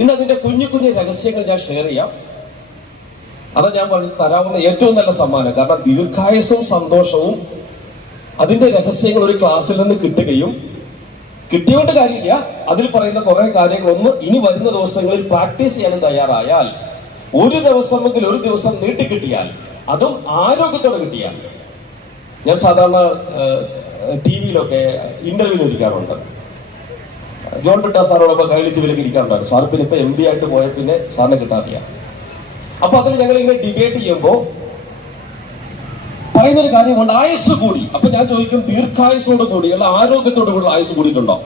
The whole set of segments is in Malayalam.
ഇന്ന് അതിന്റെ കുഞ്ഞു കുഞ്ഞു രഹസ്യങ്ങൾ ഞാൻ ഷെയർ ചെയ്യാം. അതാ ഞാൻ പറഞ്ഞു തരാവുന്ന ഏറ്റവും നല്ല സമ്മാനം. കാരണം ദീർഘായസവും സന്തോഷവും അതിന്റെ രഹസ്യങ്ങൾ ഒരു ക്ലാസ്സിൽ നിന്ന് കിട്ടുകയും കിട്ടിയോണ്ട് കാര്യമില്ല. അതിൽ പറയുന്ന കുറെ കാര്യങ്ങളൊന്നും ഇനി വരുന്ന ദിവസങ്ങളിൽ പ്രാക്ടീസ് ചെയ്യാനും തയ്യാറായാൽ ഒരു ദിവസം ദിവസമെങ്കിൽ ഒരു ദിവസം നീട്ടി നീട്ടിക്കിട്ടിയാൽ അതും ആരോഗ്യത്തോടെ കിട്ടിയാൽ. ഞാൻ സാധാരണ ടി വിയിലൊക്കെ ഇന്റർവ്യൂ ഇരിക്കാറുണ്ട്. ജോൺ പിട്ട സാറോടൊപ്പം കൈലിച്ച് വിലക്ക് ഇരിക്കാറുണ്ടായിരുന്നു. സാർ പിന്നെ ഇപ്പൊ എം ഡി ആയിട്ട് പോയ പിന്നെ സാറിനെ കിട്ടാറില്ല അപ്പൊ അതിൽ ഞങ്ങൾ ഇങ്ങനെ ഡിബേറ്റ് ചെയ്യുമ്പോൾ പറയുന്ന ഒരു കാര്യമുണ്ട്. ആയുസ് കൂടി. അപ്പൊ ഞാൻ ചോദിക്കും ദീർഘായുസോട് കൂടിയുള്ള ആരോഗ്യത്തോട് കൂടി ആയുസ് കൂടിയിട്ടുണ്ടോ?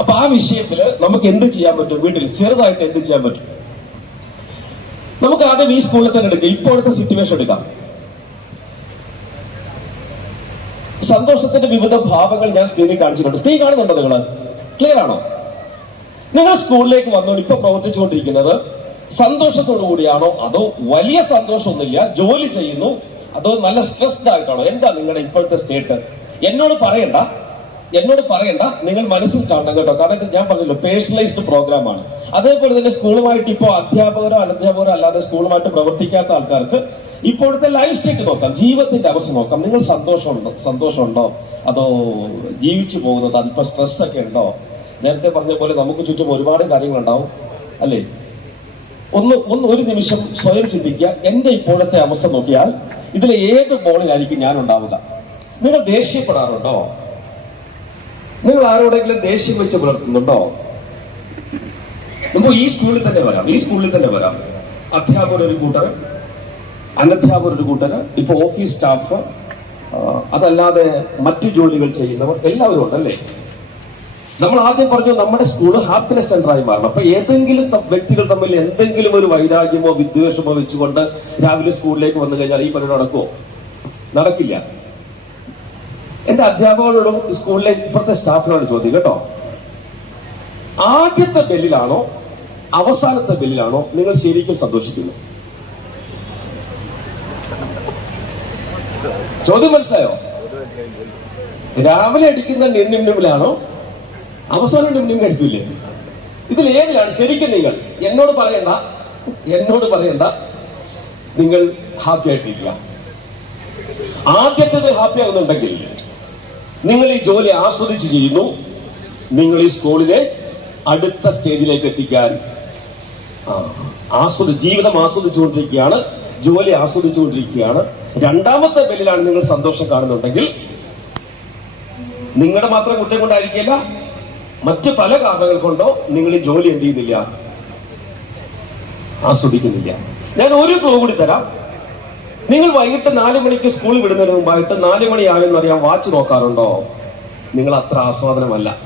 അപ്പൊ ആ വിഷയത്തിൽ നമുക്ക് എന്ത് ചെയ്യാൻ പറ്റും? വീട്ടിൽ ചെറുതായിട്ട് എന്ത് ചെയ്യാൻ പറ്റും? നമുക്ക് ആദ്യം ഈ സ്കൂളിൽ തന്നെ എടുക്കാം. ഇപ്പോഴത്തെ സിറ്റുവേഷൻ എടുക്കാം. സന്തോഷത്തിന്റെ വിവിധ ഭാവങ്ങൾ ഞാൻ സ്ക്രീനിൽ കാണിച്ചിട്ടുണ്ട്. സ്ത്രീ കാണുന്നുണ്ടോ നിങ്ങൾ ക്ലിയർ ആണോ? നിങ്ങൾ സ്കൂളിലേക്ക് വന്നുകൊണ്ട് ഇപ്പൊ പ്രവർത്തിച്ചുകൊണ്ടിരിക്കുന്നത് സന്തോഷത്തോടു കൂടിയാണോ? അതോ വലിയ സന്തോഷമൊന്നുമില്ല ജോലി ചെയ്യുന്നു അതോ നല്ല സ്ട്രെസ്ഡ് ആയിട്ടാണോ? എന്താ നിങ്ങളുടെ ഇപ്പോഴത്തെ സ്റ്റേറ്റ് എന്നോട് പറയണ്ട എന്നോട് പറയണ്ട നിങ്ങൾ മനസ്സിൽ കാണണം കേട്ടോ. കാരണം ഞാൻ പറഞ്ഞല്ലോ പേഴ്സണലൈസ്ഡ് പ്രോഗ്രാം ആണ്. അതേപോലെ തന്നെ സ്കൂളുമായിട്ട് ഇപ്പോൾ അധ്യാപകരോ അനധ്യാപകരോ അല്ലാതെ സ്കൂളുമായിട്ട് പ്രവർത്തിക്കാത്ത ആൾക്കാർക്ക് ഇപ്പോഴത്തെ ലൈഫ് സ്റ്റേക്ക് നോക്കാം ജീവിതത്തിന്റെ അവസ്ഥ നോക്കാം. നിങ്ങൾ സന്തോഷമുണ്ടോ? സന്തോഷമുണ്ടോ? അതോ ജീവിച്ചു പോകുന്നത് അല്പം സ്ട്രെസ് ഒക്കെ ഉണ്ടോ? നേരത്തെ പറഞ്ഞ പോലെ നമുക്ക് ചുറ്റും ഒരുപാട് കാര്യങ്ങളുണ്ടാവും അല്ലേ? ഒന്ന് ഒന്ന് ഒരു നിമിഷം സ്വയം ചിന്തിക്കുക. എന്റെ ഇപ്പോഴത്തെ അവസ്ഥ നോക്കിയാൽ ഇതിലെ ഏത് ബോളിലായിരിക്കും ഞാൻ ഉണ്ടാവുക? നിങ്ങൾ ദേഷ്യപ്പെടാറുണ്ടോ? നിങ്ങൾ ആരോടെങ്കിലും ദേഷ്യം വെച്ച് പുലർത്തുന്നുണ്ടോ? നമുക്ക് ഈ സ്കൂളിൽ തന്നെ വരാം ഈ സ്കൂളിൽ തന്നെ വരാം. അധ്യാപകർ ഒരു കൂട്ടർ അനധ്യാപകർ ഒരു കൂട്ടർ ഇപ്പൊ ഓഫീസ് സ്റ്റാഫ് അതല്ലാതെ മറ്റു ജോലികൾ ചെയ്യുന്നവർ എല്ലാവരും ഉണ്ടല്ലേ? നമ്മൾ ആദ്യം പറഞ്ഞു നമ്മുടെ സ്കൂൾ ഹാപ്പിനെസ് സെന്ററായി മാറണം. അപ്പൊ ഏതെങ്കിലും വ്യക്തികൾ തമ്മിൽ എന്തെങ്കിലും ഒരു വൈരാഗ്യമോ വിദ്വേഷമോ വെച്ചുകൊണ്ട് രാവിലെ സ്കൂളിലേക്ക് വന്നു കഴിഞ്ഞാൽ ഈ പരിപാടി നടക്കുമോ നടക്കില്ല. എന്റെ അധ്യാപകരോടും സ്കൂളിലെ ഇപ്പോഴത്തെ സ്റ്റാഫിനോട് ചോദ്യം കേട്ടോ? ആദ്യത്തെ ബെല്ലിലാണോ അവസാനത്തെ ബെല്ലിലാണോ നിങ്ങൾ ശരിക്കും സന്തോഷിക്കുന്നു ചോദ്യം മനസ്സിലായോ? രാവിലെ അടിക്കുന്ന നിന്നിമിലാണോ അവസാനം ഡംബ്ലിങ് കഴിക്കൂലേ ഇതിൽ ഏതിലാണ്? ശരിക്കും നിങ്ങൾ എന്നോട് പറയണ്ട. എന്നോട് പറയണ്ട. നിങ്ങൾ ഹാപ്പി ആയിട്ടിരിക്കുക. ആദ്യത്തേത് ഹാപ്പി ആകുന്നുണ്ടെങ്കിൽ നിങ്ങൾ ഈ ജോലി ആസ്വദിച്ച് ചെയ്യുന്നു. നിങ്ങൾ ഈ സ്കൂളിലെ അടുത്ത സ്റ്റേജിലേക്ക് എത്തിക്കാൻ ആസ്വദി ജീവിതം ആസ്വദിച്ചുകൊണ്ടിരിക്കുകയാണ്. ജോലി ആസ്വദിച്ചുകൊണ്ടിരിക്കുകയാണ്. രണ്ടാമത്തെ ബെല്ലിലാണ് നിങ്ങൾ സന്തോഷം കാണുന്നുണ്ടെങ്കിൽ നിങ്ങളുടെ മാത്രം കുറ്റം കൊണ്ടായിരിക്കില്ല. മറ്റ് പല കാരണങ്ങൾ കൊണ്ടോ നിങ്ങൾ ഈ ജോലി എന്ത് ചെയ്യുന്നില്ല? ആസ്വദിക്കുന്നില്ല. ഞാൻ ഒരു ക്ലൂ കൂടി തരാം. നിങ്ങൾ വൈകിട്ട് നാല് മണിക്ക് സ്കൂൾ വിടുന്നതിന് മുമ്പായിട്ട് നാല് മണിയാകുമെന്ന് അറിയാൻ വാച്ച് നോക്കാറുണ്ടോ? നിങ്ങൾ അത്ര ആസ്വാദനമല്ല.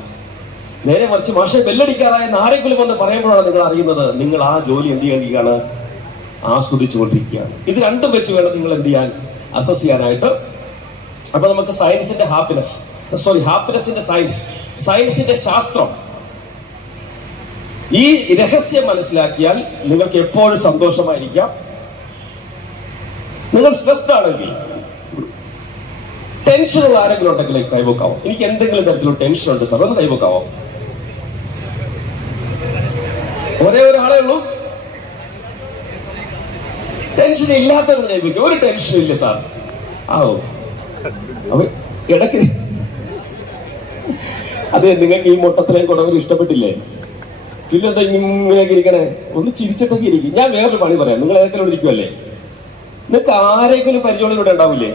നേരെ മറിച്ച് മാഷെ ബെല്ലടിക്കാറായ ആരെങ്കിലും വന്ന് പറയുമ്പോഴാണ് നിങ്ങൾ അറിയുന്നത്. നിങ്ങൾ ആ ജോലി എന്ത് ചെയ്യേണ്ടിയാണ് ആസ്വദിച്ചു കൊണ്ടിരിക്കുകയാണ് ഇത് രണ്ടും വെച്ച് വേണം നിങ്ങൾ എന്ത് ചെയ്യാൻ? അസസ് ചെയ്യാനായിട്ട്. അപ്പൊ നമുക്ക് സയൻസിന്റെ ഹാപ്പിനെസ് സോറി ഹാപ്പിനെസിന്റെ സയൻസ് സയൻസിന്റെ ശാസ്ത്രം. ഈ രഹസ്യം മനസ്സിലാക്കിയാൽ നിങ്ങൾക്ക് എപ്പോഴും സന്തോഷമായിരിക്കാം. നിങ്ങൾ സ്ട്രെസ്ഡ് ആണെങ്കിൽ ടെൻഷനുള്ള ആരെങ്കിലും ഉണ്ടെങ്കിൽ കൈവക്കാവോ? എനിക്ക് എന്തെങ്കിലും തരത്തിലുള്ള ടെൻഷൻ ഉണ്ട് സാർ ഒന്ന് കൈവക്കാവോ? ഒരേ ഒരാളേ ഉള്ളൂ. ടെൻഷൻ ഇല്ലാത്തവർ കൈവയ്ക്കും ഒരു ടെൻഷൻ ഇല്ല സാർ ആവോ? ഇടയ്ക്ക് അതെ നിങ്ങൾക്ക് ഈ മുട്ടത്തിലേം കുടവർ ഇഷ്ടപ്പെട്ടില്ലേ? പിന്നെ എന്താ ഇങ്ങനെയൊക്കെ ഇരിക്കണേ. ഒന്ന് ചിരിച്ചിട്ടൊക്കെ ഇരിക്കും. ഞാൻ വേറൊരു പണി പറയാം. നിങ്ങൾ ഏതെങ്കിലും ഇരിക്കുമല്ലേ നിങ്ങൾക്ക് ആരെങ്കിലും പരിചയം ഇവിടെ ഉണ്ടാവില്ലേ?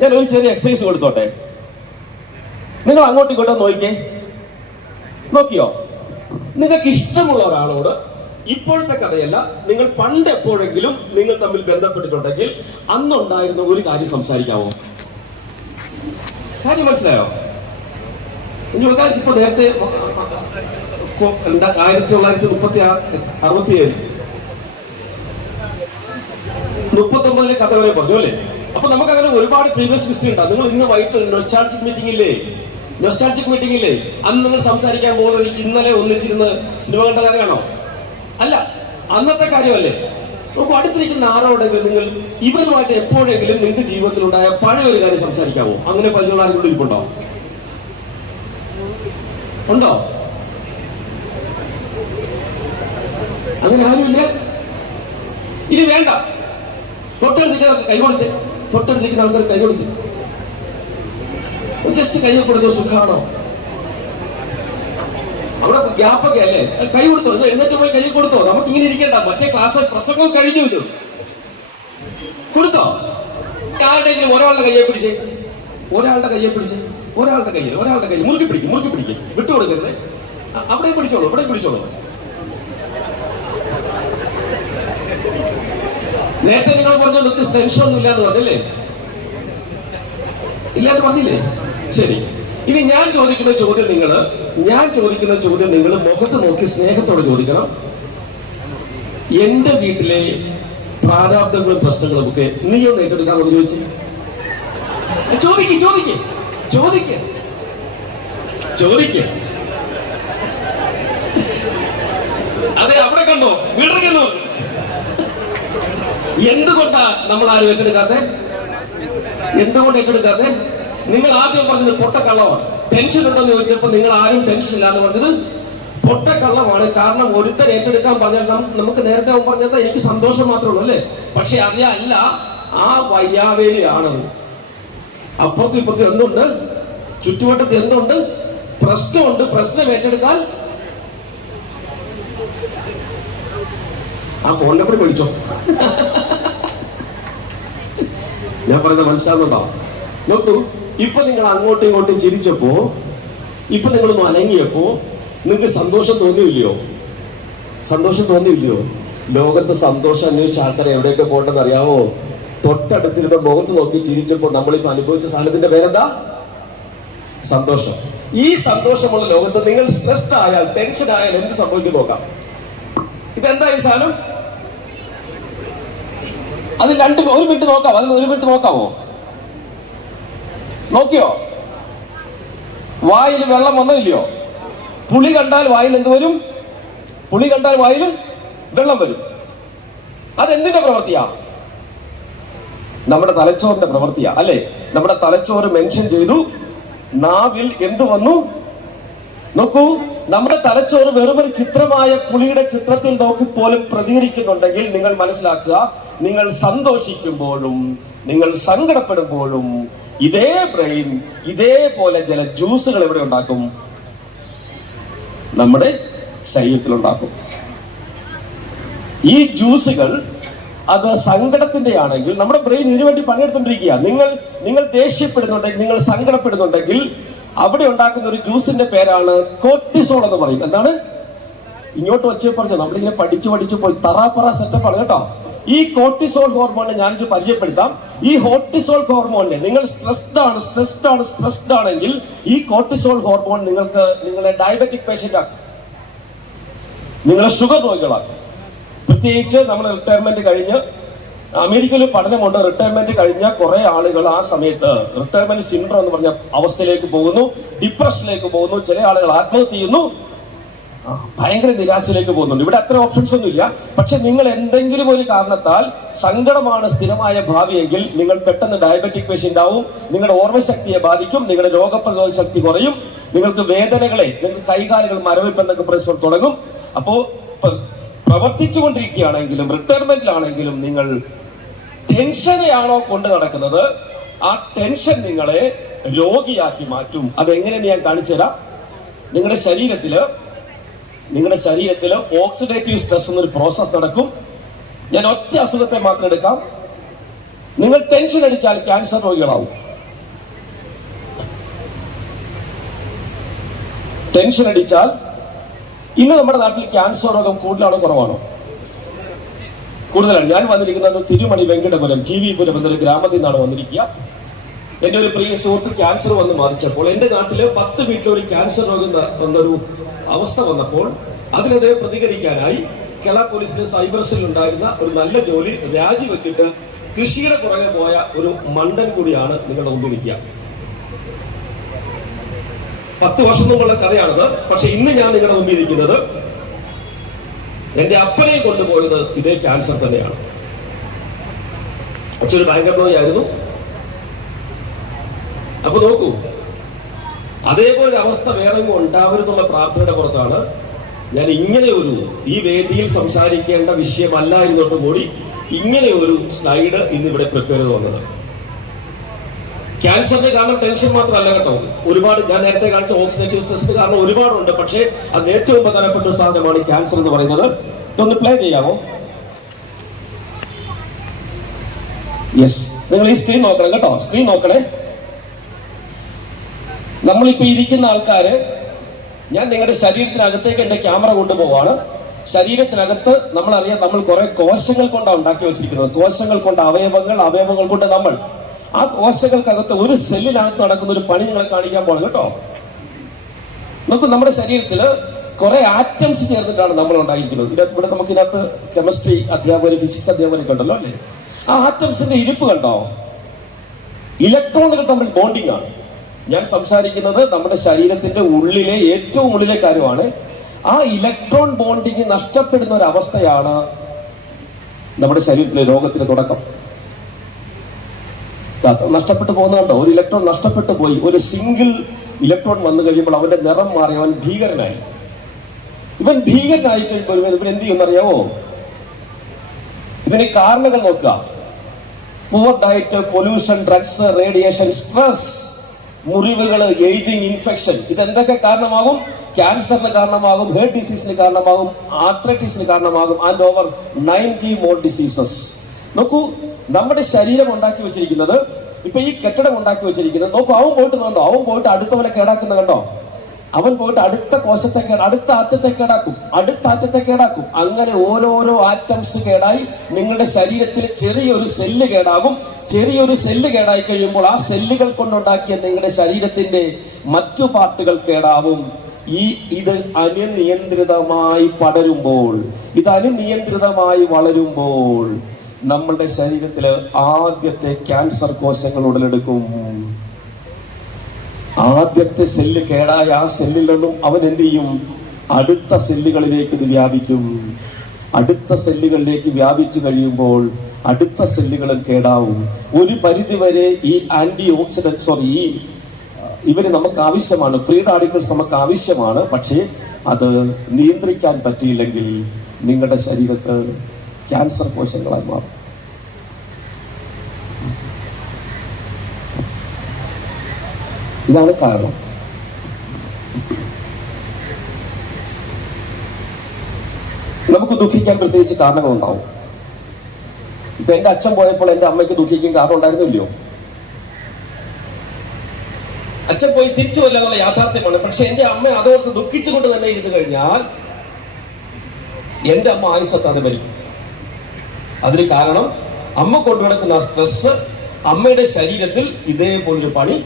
ഞാൻ ഒരു ചെറിയ എക്സസൈസ് കൊടുത്തോട്ടെ. നിങ്ങൾ അങ്ങോട്ടും ഇങ്ങോട്ടും നോക്കിക്കേ. നോക്കിയോ? നിങ്ങൾക്ക് ഇഷ്ടമുള്ള ഒരാളോട് ഇപ്പോഴത്തെ കഥയല്ല നിങ്ങൾ പണ്ട് എപ്പോഴെങ്കിലും നിങ്ങൾ തമ്മിൽ ബന്ധപ്പെട്ടിട്ടുണ്ടെങ്കിൽ അന്നുണ്ടായിരുന്ന ഒരു കാര്യം സംസാരിക്കാമോ കാര്യം മനസ്സിലായോ? നോക്കാം ഇപ്പൊ നേരത്തെ ആയിരത്തി തൊള്ളായിരത്തി മുപ്പത്തി അറുപത്തി ഏഴ് മുപ്പത്തി ഒമ്പതിലെ കഥ വരെ പറഞ്ഞു അല്ലേ? അപ്പൊ നമുക്ക് അങ്ങനെ ഒരുപാട് പ്രീവിയസ് ഹിസ്റ്ററി ഉണ്ട്. നിങ്ങൾ ഇന്ന് വൈകിട്ട് നൊസ്റ്റാൾജിക് മീറ്റിംഗ് ഇല്ലേ? നൊസ്റ്റാൾജിക് മീറ്റിംഗ് ഇല്ലേ? അന്ന് നിങ്ങൾ സംസാരിക്കാൻ പോകുന്നത് ഇന്നലെ ഒന്നിച്ചിരുന്ന് സിനിമ കണ്ട കാര്യമാണോ അല്ല അന്നത്തെ കാര്യമല്ലേ? നമുക്ക് അടുത്തിരിക്കുന്ന ആരോടെങ്കിലും നിങ്ങൾ ഇവരുമായിട്ട് എപ്പോഴെങ്കിലും നിങ്ങൾക്ക് ജീവിതത്തിലുണ്ടായ പഴയ ഒരു കാര്യം സംസാരിക്കാമോ അങ്ങനെ പരിചയമുള്ള ആരെങ്കിലും ഇരിപ്പുണ്ടോ ഉണ്ടോ? അങ്ങനെ ആരുമില്ല. ഇനി വേണ്ട. തൊട്ടടുത്തേക്ക് കൈകൊടുത്ത് തൊട്ടടുത്തേക്ക് ആൾക്കാർ കൈകൊടുത്ത് ജസ്റ്റ് കൈ കൊടുത്ത സുഖാണോ? അവിടെ ഗ്യാപ്പൊക്കെ അല്ലേ? കൈ കൊടുത്തോ? ഇത് എഴുന്നേറ്റ് പോയി കൈ കൊടുത്തോ? നമുക്ക് ഇങ്ങനെ ഇരിക്കണ്ട. മറ്റേ ക്ലാസ് പ്രസംഗം കഴിഞ്ഞു ഇത്. കൊടുത്തോ? ആരുടെങ്കിലും ഒരാളുടെ കയ്യെ പിടിച്ച്. ഒരാളുടെ കയ്യെ പിടിച്ച്. ഒരാളുടെ കയ്യിൽ ഒരാളുടെ കയ്യിൽ മുറുക്കി പിടിക്കും മുറുക്കി പിടിക്കും. വിട്ടു കൊടുക്കരുത്. അവിടെ പിടിച്ചോളൂ അവിടെ പിടിച്ചോളൂ. നേരത്തെ നിങ്ങൾ പറഞ്ഞു നിങ്ങൾക്ക് ടെൻഷൻ ഒന്നും ഇല്ലാന്ന് പറഞ്ഞല്ലേ? ഇല്ലാന്ന് പറഞ്ഞില്ലേ? ശരി. ഇനി ഞാൻ ചോദിക്കുന്ന ചോദ്യം നിങ്ങൾ ഞാൻ ചോദിക്കുന്ന ചോദ്യം നിങ്ങൾ മുഖത്ത് നോക്കി സ്നേഹത്തോടെ ചോദിക്കണം. എന്റെ വീട്ടിലെ പ്രാരാബ്ദങ്ങളും പ്രശ്നങ്ങളും ഒക്കെ നീ ഒന്ന് ചോദിച്ചു. ചോദിക്കും ചോദിക്ക്. ചോദിക്ക്. ചോദിക്ക. അതെ അവിടെ കണ്ടോ? കണ്ടോ എന്തുകൊണ്ടാ നമ്മൾ ആരും ഏറ്റെടുക്കാത്ത എന്തുകൊണ്ട് ഏറ്റെടുക്കാത്ത? നിങ്ങൾ ആദ്യം പറഞ്ഞത് പൊട്ടക്കള്ളമാണ്. ടെൻഷൻ ഉണ്ടെന്ന് ചോദിച്ചപ്പോൾ നിങ്ങൾ ആരും ടെൻഷൻ ഇല്ല എന്ന് പറഞ്ഞത് പൊട്ടക്കള്ളമാണ്. കാരണം ഒരുത്തർ ഏറ്റെടുക്കാൻ പറഞ്ഞാൽ നമുക്ക് നേരത്തെ അവൻ പറഞ്ഞത് എനിക്ക് സന്തോഷം മാത്രമേ ഉള്ളൂ അല്ലേ? പക്ഷെ അതേ അല്ല ആ വയ്യാവേലിയാണ് അപ്പുറത്തും ഇപ്പുറത്തും എന്തുണ്ട്? ചുറ്റുവട്ടത്ത് എന്തുണ്ട്? പ്രശ്നമുണ്ട്. പ്രശ്നം ഏറ്റെടുത്താൽ ആ ഫോൺ നമ്പർ വിളിച്ചോ ഞാൻ പറയുന്നത് മനസ്സിലാകുന്നുണ്ടോ നോക്കൂ ഇപ്പൊ നിങ്ങൾ അങ്ങോട്ടും ഇങ്ങോട്ടും ചിരിച്ചപ്പോ ഇപ്പൊ നിങ്ങൾ അനങ്ങിയപ്പോ നിങ്ങൾക്ക് സന്തോഷം തോന്നിയില്ലയോ? സന്തോഷം തോന്നിയില്ലയോ? ലോകത്ത് സന്തോഷം അന്വേഷിച്ച ആൾക്കാരെ എവിടെയൊക്കെ പോകണ്ടെന്ന് അറിയാമോ തൊട്ടടുത്തിരുന്ന മുഖത്ത് നോക്കി ചിരിച്ചപ്പോ നമ്മളിപ്പോ അനുഭവിച്ച സാധനത്തിന്റെ പേരെന്താ? സന്തോഷം. ഈ സന്തോഷമുള്ള ലോകത്ത് നിങ്ങൾ സ്ട്രെസ്ഡ് ആയാൽ ടെൻഷൻ ആയാൽ എന്ത് സംഭവിക്കും നോക്കാം. ഇതെന്താ ഈ സാധനം? അത് രണ്ട് ഒരു മിനിറ്റ് നോക്കാം. അതിൽ ഒരു മിനിറ്റ് നോക്കാമോ? നോക്കിയോ? വായിൽ വെള്ളം വന്നോ ഇല്ലയോ? പുളി കണ്ടാൽ വായിൽ എന്ത് വരും? പുളി കണ്ടാൽ വായിൽ വെള്ളം വരും. അതെന്തിന്റെ പ്രവൃത്തിയാ? നമ്മുടെ തലച്ചോറിന്റെ പ്രവൃത്തിയാ അല്ലെ? നമ്മുടെ തലച്ചോറ് മെൻഷൻ ചെയ്തു നാവിൽ എന്ത് വന്നു? നോക്കൂ നമ്മുടെ തലച്ചോറ് വെറുമൊരു ചിത്രമായ പുളിയുടെ ചിത്രത്തിൽ നോക്കി പോലും പ്രതികരിക്കുന്നുണ്ടെങ്കിൽ നിങ്ങൾ മനസ്സിലാക്കുക നിങ്ങൾ സന്തോഷിക്കുമ്പോഴും നിങ്ങൾ സങ്കടപ്പെടുമ്പോഴും ഇതേ ബ്രെയിൻ ഇതേപോലെ ചില ജ്യൂസുകൾ എവിടെ ഉണ്ടാക്കും? നമ്മുടെ ശരീരത്തിൽ ഉണ്ടാക്കും ഈ ജ്യൂസുകൾ അത് സങ്കടത്തിന്റെ ആണെങ്കിൽ നമ്മുടെ ബ്രെയിൻ ഇതിനുവേണ്ടി പണിയെടുത്തോണ്ടിരിക്കുക നിങ്ങൾ നിങ്ങൾ ദേഷ്യപ്പെടുന്നുണ്ടെങ്കിൽ നിങ്ങൾ സങ്കടപ്പെടുന്നുണ്ടെങ്കിൽ അവിടെ ഉണ്ടാക്കുന്ന ഒരു ജ്യൂസിന്റെ പേരാണ് കോർട്ടിസോൾ എന്ന് പറയും. എന്താണ്? ഇങ്ങോട്ട് വെച്ച് പറഞ്ഞു. നമ്മളിങ്ങനെ പഠിച്ചു പഠിച്ചു പോയി തറാപ്പറ സെറ്റപ്പ് ആണ് കേട്ടോ. ഈ കോർട്ടിസോൾ ഹോർമോണിനെ ഞാനിത് പരിചയപ്പെടുത്താം. ഈ ഹോർട്ടിസോൾ ഹോർമോണിനെ നിങ്ങൾ സ്ട്രെസ്ഡ് ആണ് സ്ട്രെസ്ഡ് ആണ് സ്ട്രെസ്ഡ് ആണെങ്കിൽ ഈ കോർട്ടിസോൾ ഹോർമോൺ നിങ്ങൾക്ക് നിങ്ങളെ ഡയബറ്റിക് പേഷ്യന്റ് ആക്കും. നിങ്ങളെ ഷുഗർ രോഗികളാക്കും. പ്രത്യേകിച്ച് നമ്മൾ റിട്ടയർമെന്റ് കഴിഞ്ഞ് അമേരിക്കയിൽ പഠനം കൊണ്ട് റിട്ടയർമെന്റ് കഴിഞ്ഞ കുറെ ആളുകൾ ആ സമയത്ത് റിട്ടയർമെന്റ് സിൻഡ്രം എന്ന് പറഞ്ഞ അവസ്ഥയിലേക്ക് പോകുന്നു ഡിപ്രഷനിലേക്ക് പോകുന്നു ചില ആളുകൾ ആത്മഹത്യ ചെയ്യുന്നു ഭയങ്കര നിരാശയിലേക്ക് പോകുന്നുണ്ട്. ഇവിടെ അത്ര ഓപ്ഷൻസ് ഒന്നും ഇല്ല. പക്ഷെ നിങ്ങൾ എന്തെങ്കിലും ഒരു കാരണത്താൽ സങ്കടമാണ് സ്ഥിരമായ ഭാവിയെങ്കിൽ നിങ്ങൾ പെട്ടെന്ന് ഡയബറ്റിക് പേഷ്യന്റ് ആവും നിങ്ങളുടെ ഓർമ്മശക്തിയെ ബാധിക്കും നിങ്ങളുടെ രോഗപ്രതിരോധ ശക്തി കുറയും നിങ്ങൾക്ക് വേദനകളെ നിങ്ങൾക്ക് കൈകാലുകൾ മരവിപ്പ് എന്നൊക്കെ പ്രശ്നം തുടങ്ങും. അപ്പോ പ- പ്രവർത്തിച്ചുകൊണ്ടിരിക്കുകയാണെങ്കിലും റിട്ടയർമെന്റിലാണെങ്കിലും നിങ്ങൾ ടെൻഷനെയാണോ കൊണ്ട് നടക്കുന്നത്? ആ ടെൻഷൻ നിങ്ങളെ രോഗിയാക്കി മാറ്റും. അതെങ്ങനെ ഞാൻ കാണിച്ചു തരാം. നിങ്ങളുടെ ശരീരത്തിൽ നിങ്ങളുടെ ശരീരത്തിൽ ഓക്സിഡേറ്റീവ് സ്ട്രെസ് എന്നൊരു പ്രോസസ് നടക്കും. ഞാൻ ഒറ്റ അസുഖത്തെ മാത്രം എടുക്കാം. നിങ്ങൾ ടെൻഷൻ അടിച്ചാൽ ക്യാൻസർ രോഗികളാവും. ടെൻഷൻ അടിച്ചാൽ ഇന്ന് നമ്മുടെ നാട്ടിൽ ക്യാൻസർ രോഗം കൂടുതലാണോ കുറവാണോ? കൂടുതലാണ്? ഞാൻ വന്നിരിക്കുന്നത് തിരുമണി വെങ്കടപുരം ടി വി പുരം എന്നൊരു ഗ്രാമത്തിൽ നിന്നാണ് വന്നിരിക്കുക. എന്റെ ഒരു പ്രിയ സുഹൃത്ത് ക്യാൻസർ വന്ന് ബാധിച്ചപ്പോൾ എന്റെ നാട്ടിൽ പത്ത് വീട്ടിൽ ഒരു ക്യാൻസർ രോഗം എന്നൊരു അവസ്ഥ വന്നപ്പോൾ അതിനെതിരെ പ്രതികരിക്കാനായി കേരള പോലീസിന്റെ സൈബർ സെൽ ഉണ്ടായിരുന്ന ഒരു നല്ല ജോലി രാജിവെച്ചിട്ട് കൃഷിയുടെ പുറകെ പോയ ഒരു മണ്ടൻ കൂടിയാണ് നിങ്ങളുടെ മുമ്പിൽ നിൽക്കുക. പത്ത് വർഷം മുമ്പുള്ള കഥയാണത്. പക്ഷെ ഇന്ന് ഞാൻ നിങ്ങളുടെ മുമ്പിൽ ഇരിക്കുന്നത് എന്റെ അപ്പനെ കൊണ്ടുപോയത് ഇതേ ക്യാൻസർ തന്നെയാണ്. അച്ഛനൊരു എംപ്ലോയി ആയിരുന്നു. അപ്പൊ നോക്കൂ അതേപോലെ അവസ്ഥ വേറെ ഉണ്ടാവരുന്നുള്ള പ്രാർത്ഥനയുടെ പുറത്താണ് ഞാൻ ഇങ്ങനെ ഒരു ഈ വേദിയിൽ സംസാരിക്കേണ്ട വിഷയമല്ല എന്നോട്ട് കൂടി ഇങ്ങനെ ഒരു സ്ലൈഡ് ഇന്നിവിടെ പ്രിപ്പയർ ചെയ്ത് വന്നത്. ക്യാൻസറിന് കാരണം ടെൻഷൻ മാത്രമല്ല കേട്ടോ. ഒരുപാട് ഞാൻ നേരത്തെ കാണിച്ച ഓക്സിഡേറ്റീവ് സ്ട്രെസ്സിന് കാരണം ഒരുപാടുണ്ട്. പക്ഷേ അത് ഏറ്റവും പ്രധാനപ്പെട്ട ഒരു സാധനമാണ് ക്യാൻസർ എന്ന് പറയുന്നത്. ഇതൊന്ന് പ്ലേ ചെയ്യാമോ? യെസ് നിങ്ങൾ ഈ സ്ക്രീൻ നോക്കണം കേട്ടോ. സ്ക്രീൻ നോക്കണേ. നമ്മളിപ്പോ ഇരിക്കുന്ന ആൾക്കാര് ഞാൻ നിങ്ങളുടെ ശരീരത്തിനകത്തേക്ക് എന്റെ ക്യാമറ കൊണ്ടുപോവാണ്. ശരീരത്തിനകത്ത് നമ്മളറിയാം നമ്മൾ കുറെ കോശങ്ങൾ കൊണ്ടാണ് ഉണ്ടാക്കി വെച്ചിരിക്കുന്നത്. കോശങ്ങൾ കൊണ്ട് അവയവങ്ങൾ അവയവങ്ങൾ കൊണ്ട് നമ്മൾ ആ കോശങ്ങൾക്കകത്ത് ഒരു സെല്ലിനകത്ത് നടക്കുന്ന ഒരു പണി നിങ്ങളെ കാണിക്കാൻ പോകണം കേട്ടോ. നമുക്ക് നമ്മുടെ ശരീരത്തിൽ കുറെ ആറ്റംസ് ചേർന്നിട്ടാണ് നമ്മൾ ഉണ്ടായിരിക്കുന്നത്. ഇതിനകത്ത് ഇവിടെ നമുക്ക് ഇതിനകത്ത് കെമിസ്ട്രി അധ്യാപകർ ഫിസിക്സ് അധ്യാപകരൊക്കെ ഉണ്ടല്ലോ അല്ലേ? ആ ആറ്റംസിന്റെ ഇരിപ്പ് കണ്ടോ? ഇലക്ട്രോണുകൾ തമ്മിൽ ബോണ്ടിങ് ആണ്. ഞാൻ സംസാരിക്കുന്നത് നമ്മുടെ ശരീരത്തിന്റെ ഉള്ളിലെ ഏറ്റവും ഉള്ളിലെ കാര്യമാണ്. ആ ഇലക്ട്രോൺ ബോണ്ടിങ് നഷ്ടപ്പെടുന്ന ഒരു അവസ്ഥയാണ് നമ്മുടെ ശരീരത്തിലെ രോഗത്തിന്റെ തുടക്കം. നഷ്ടപ്പെട്ടു പോകുന്നുണ്ടോ ഒരു ഇലക്ട്രോൺ നഷ്ടപ്പെട്ടു പോയി. ഒരു സിംഗിൾ ഇലക്ട്രോൺ വന്നു കഴിയുമ്പോൾ അവന്റെ നിറം മാറി അവൻ ഭീകരനായി. ഇവൻ ഭീകരനായി കഴിയുമ്പോൾ ഇവൻ എന്ത് ചെയ്യുമെന്നറിയാവോ ഇതിന് കാരണങ്ങൾ നോക്കുക. Poor diet pollution drugs radiation stress മുറിവുകൾ ഏജിങ് ഇൻഫെക്ഷൻ ഇതെന്തൊക്കെ കാരണമാകും? ക്യാൻസറിന് കാരണമാകും ഹേർട്ട് ഡിസീസിന് കാരണമാകും ആർത്രൈറ്റിസിന് കാരണമാകും and over ninety more diseases നോക്കൂ നമ്മുടെ ശരീരം ഉണ്ടാക്കി വെച്ചിരിക്കുന്നത് ഇപ്പൊ ഈ കെട്ടിടം ഉണ്ടാക്കി വെച്ചിരിക്കുന്നത് നോക്കൂ അവൻ പോയിട്ട് കണ്ടോ? അവൻ പോയിട്ട് അടുത്തവനെ കേടാക്കുന്ന കണ്ടോ? അവൻ പോയിട്ട് അടുത്ത കോശത്തെ അടുത്ത ആറ്റത്തെ കേടാക്കും അടുത്ത ആറ്റത്തെ കേടാക്കും. അങ്ങനെ ഓരോരോ ആറ്റംസ് കേടായി നിങ്ങളുടെ ശരീരത്തിൽ ചെറിയൊരു സെല്ല് കേടാകും. ചെറിയൊരു സെല്ല് കേടായി കഴിയുമ്പോൾ ആ സെല്ലുകൾ കൊണ്ടുണ്ടാക്കിയ നിങ്ങളുടെ ശരീരത്തിന്റെ മറ്റു പാർട്ടുകൾ കേടാവും. ഈ ഇത് അനിയന്ത്രിതമായി പടരുമ്പോൾ ഇത് അനിയന്ത്രിതമായി വളരുമ്പോൾ നമ്മളുടെ ശരീരത്തിൽ ആദ്യത്തെ ക്യാൻസർ കോശങ്ങൾ ഉടലെടുക്കും. ആദ്യത്തെ സെല്ല് കേടായ ആ സെല്ലിൽ നിന്നും അവൻ എന്ത് ചെയ്യും? അടുത്ത സെല്ലുകളിലേക്ക് ഇത് വ്യാപിക്കും. അടുത്ത സെല്ലുകളിലേക്ക് വ്യാപിച്ചു കഴിയുമ്പോൾ അടുത്ത സെല്ലുകളും കേടാവും. ഒരു പരിധിവരെ ഈ ആന്റി ഓക്സിഡന്റ് സോറി ഈ ഇവർ നമുക്ക് ആവശ്യമാണ്. ഫ്രീ റാഡിക്കൽസ് നമുക്ക് ആവശ്യമാണ്. പക്ഷേ അത് നിയന്ത്രിക്കാൻ പറ്റിയില്ലെങ്കിൽ നിങ്ങളുടെ ശരീരത്ത് ക്യാൻസർ കോശങ്ങളായി മാറും. ഇതാണ് കാരണം. നമുക്ക് ദുഃഖിക്കാൻ പ്രത്യേകിച്ച് കാരണങ്ങളുണ്ടാവും. ഇപ്പൊ എന്റെ അച്ഛൻ പോയപ്പോൾ എന്റെ അമ്മയ്ക്ക് ദുഃഖിക്കാൻ കാരണം ഉണ്ടായിരുന്നില്ലയോ? അച്ഛൻ പോയി തിരിച്ചു വല്ല എന്നുള്ള യാഥാർത്ഥ്യമാണ്. പക്ഷെ എന്റെ അമ്മ അതോർത്ത് ദുഃഖിച്ചുകൊണ്ട് തന്നെ ഇരുന്ന് കഴിഞ്ഞാൽ എന്റെ അമ്മ ആയുസത്താതെ മരിക്കും. അതിന് കാരണം അമ്മ കൊണ്ടു നടക്കുന്ന ആ സ്ട്രെസ് അമ്മയുടെ ശരീരത്തിൽ ഇതേപോലൊരു പണി.